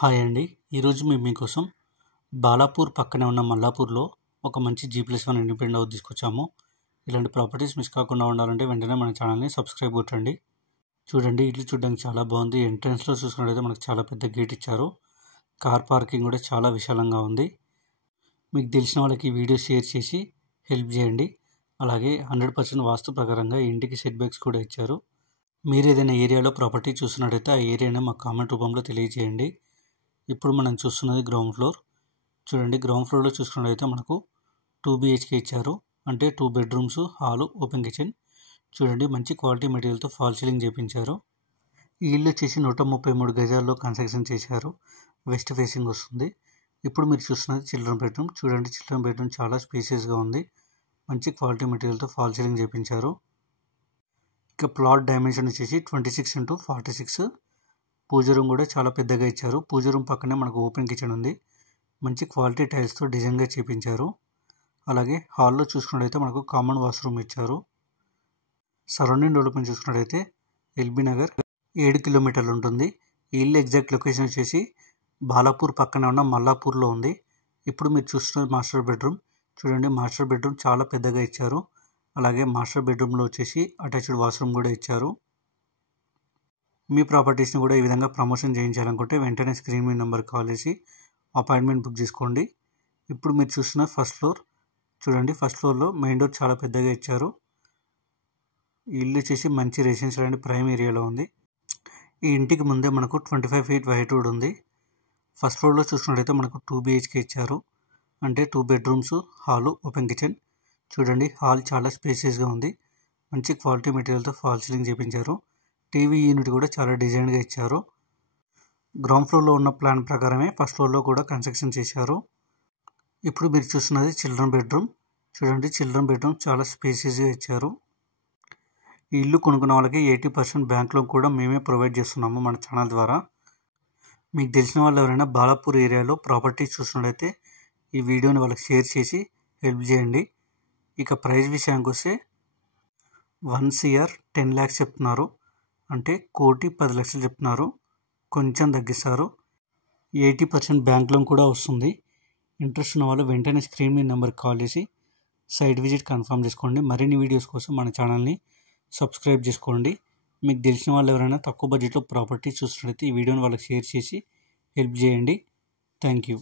Hi అండి. ఈరోజు మేము మీకోసం బాలాపూర్ పక్కనే ఉన్న మల్లాపూర్లో ఒక మంచి G+1 ఇండిపెండెంట్ హౌస్ తీసుకొచ్చాము. ఇలాంటి ప్రాపర్టీస్ మిస్ కాకుండా ఉండాలంటే వెంటనే మన ఛానల్ని సబ్స్క్రైబ్ కొట్టండి. చూడండి, ఇల్లు చూడడానికి చాలా బాగుంది. ఎంట్రన్స్లో చూసుకున్నట్లయితే మనకు చాలా పెద్ద గేట్ ఇచ్చారు. కార్ పార్కింగ్ కూడా చాలా విశాలంగా ఉంది. మీకు తెలిసిన వాళ్ళకి ఈ వీడియో షేర్ చేసి హెల్ప్ చేయండి. అలాగే 100% వాస్తు ప్రకారంగా ఈ ఇంటికి సెట్ బ్యాక్స్ కూడా ఇచ్చారు. మీరు ఏదైనా ఏరియాలో ప్రాపర్టీ చూస్తున్నట్టయితే ఆ ఏరియాని మాకు కామెంట్ రూపంలో తెలియజేయండి. ఇప్పుడు మనం చూస్తున్నది గ్రౌండ్ ఫ్లోర్. చూడండి, గ్రౌండ్ ఫ్లోర్లో చూసుకున్నట్లయితే మనకు 2 BHK ఇచ్చారు. అంటే 2 బెడ్రూమ్స్, హాలు, ఓపెన్ కిచెన్. చూడండి, మంచి క్వాలిటీ మెటీరియల్తో ఫాల్ సీలింగ్ చేయించారు. ఈ ఇల్లు వచ్చేసి 133 గజాల్లో కన్స్ట్రక్షన్ చేశారు. వెస్ట్ ఫేసింగ్ వస్తుంది. ఇప్పుడు మీరు చూస్తున్నది చిల్డ్రన్ బెడ్రూమ్. చూడండి, చిల్డ్రన్ బెడ్రూమ్ చాలా స్పేసియస్గా ఉంది. మంచి క్వాలిటీ మెటీరియల్తో ఫాల్ సీలింగ్ చేయించారు. ఇక ప్లాట్ డైమెన్షన్ వచ్చేసి 26x46. పూజ రూమ్ కూడా చాలా పెద్దగా ఇచ్చారు. పూజ రూమ్ పక్కనే మనకు ఓపెన్ కిచెన్ ఉంది. మంచి క్వాలిటీ టైల్స్తో డిజైన్గా చేయించారు. అలాగే హాల్లో చూసుకున్నట్టయితే మనకు కామన్ వాష్రూమ్ ఇచ్చారు. సరౌండింగ్ డెవలప్మెంట్ చూసుకున్నట్టయితే ఎల్బీ నగర్ 7 కిలోమీటర్లు ఉంటుంది. ఈ ఇల్లు ఎగ్జాక్ట్ లొకేషన్ వచ్చేసి బాలాపూర్ పక్కనే ఉన్న మల్లాపూర్లో ఉంది. ఇప్పుడు మీరు చూస్తున్న మాస్టర్ బెడ్రూమ్. చూడండి, మాస్టర్ బెడ్రూమ్ చాలా పెద్దగా ఇచ్చారు. అలాగే మాస్టర్ బెడ్రూమ్లో వచ్చేసి అటాచ్డ్ వాష్రూమ్ కూడా ఇచ్చారు. మీ ప్రాపర్టీస్ని కూడా ఈ విధంగా ప్రమోషన్ చేయించాలనుకుంటే వెంటనే స్క్రీన్ మీద నెంబర్ కాల్ చేసి అపాయింట్మెంట్ బుక్ చేసుకోండి. ఇప్పుడు మీరు చూస్తున్న ఫస్ట్ ఫ్లోర్. చూడండి, ఫస్ట్ ఫ్లోర్లో మెయిన్ డోర్ చాలా పెద్దగా ఇచ్చారు. ఈ ఇల్లు వచ్చేసి మంచి రెసిడెన్షియల్ అండ్ ప్రైమ్ ఏరియాలో ఉంది. ఈ ఇంటికి ముందే మనకు 25 feet వైట్ రోడ్ ఉంది. ఫస్ట్ ఫ్లోర్లో చూసుకున్నట్టయితే మనకు 2 BHK ఇచ్చారు. అంటే 2 బెడ్రూమ్స్, హాలు, ఓపెన్ కిచెన్. చూడండి, హాల్ చాలా స్పేసియస్గా ఉంది. మంచి క్వాలిటీ మెటీరియల్తో ఫాల్ సీలింగ్ చేయించారు. టీవీ యూనిట్ కూడా చాలా డిజైన్గా ఇచ్చారు. గ్రౌండ్ ఫ్లోర్లో ఉన్న ప్లాన్ ప్రకారమే ఫస్ట్ ఫ్లోర్లో కూడా కన్స్ట్రక్షన్ చేశారు. ఇప్పుడు మీరు చూస్తున్నది చిల్డ్రన్ బెడ్రూమ్. చూడండి, చిల్డ్రన్ బెడ్రూమ్ చాలా స్పేసియస్గా ఇచ్చారు. ఈ ఇల్లు కొనుక్కున్న వాళ్ళకి 80% బ్యాంక్ లోన్ కూడా మేమే ప్రొవైడ్ చేస్తున్నాము మన ఛానల్ ద్వారా. మీకు తెలిసిన వాళ్ళు ఎవరైనా బాలాపూర్ ఏరియాలో ప్రాపర్టీస్ చూస్తున్నట్టయితే ఈ వీడియోని వాళ్ళకి షేర్ చేసి హెల్ప్ చేయండి. ఇక ప్రైస్ విషయానికి వస్తే 1 CR 10 lakhs చెప్తున్నారు. అంటే 1,10,00,000 చెప్తున్నారు. కొంచెం తగ్గిస్తారు. 80% బ్యాంక్ లోన్ కూడా వస్తుంది. ఇంట్రెస్ట్ ఉన్న వాళ్ళు వెంటనే స్క్రీన్ మీద నెంబర్కి కాల్ చేసి సైట్ విజిట్ కన్ఫర్మ్ చేసుకోండి. మరిన్ని వీడియోస్ కోసం మన ఛానల్ని సబ్స్క్రైబ్ చేసుకోండి. మీకు తెలిసిన వాళ్ళు ఎవరైనా తక్కువ బడ్జెట్లో ప్రాపర్టీ చూస్తున్నట్లయితే ఈ వీడియోని వాళ్ళకి షేర్ చేసి హెల్ప్ చేయండి. Thank you.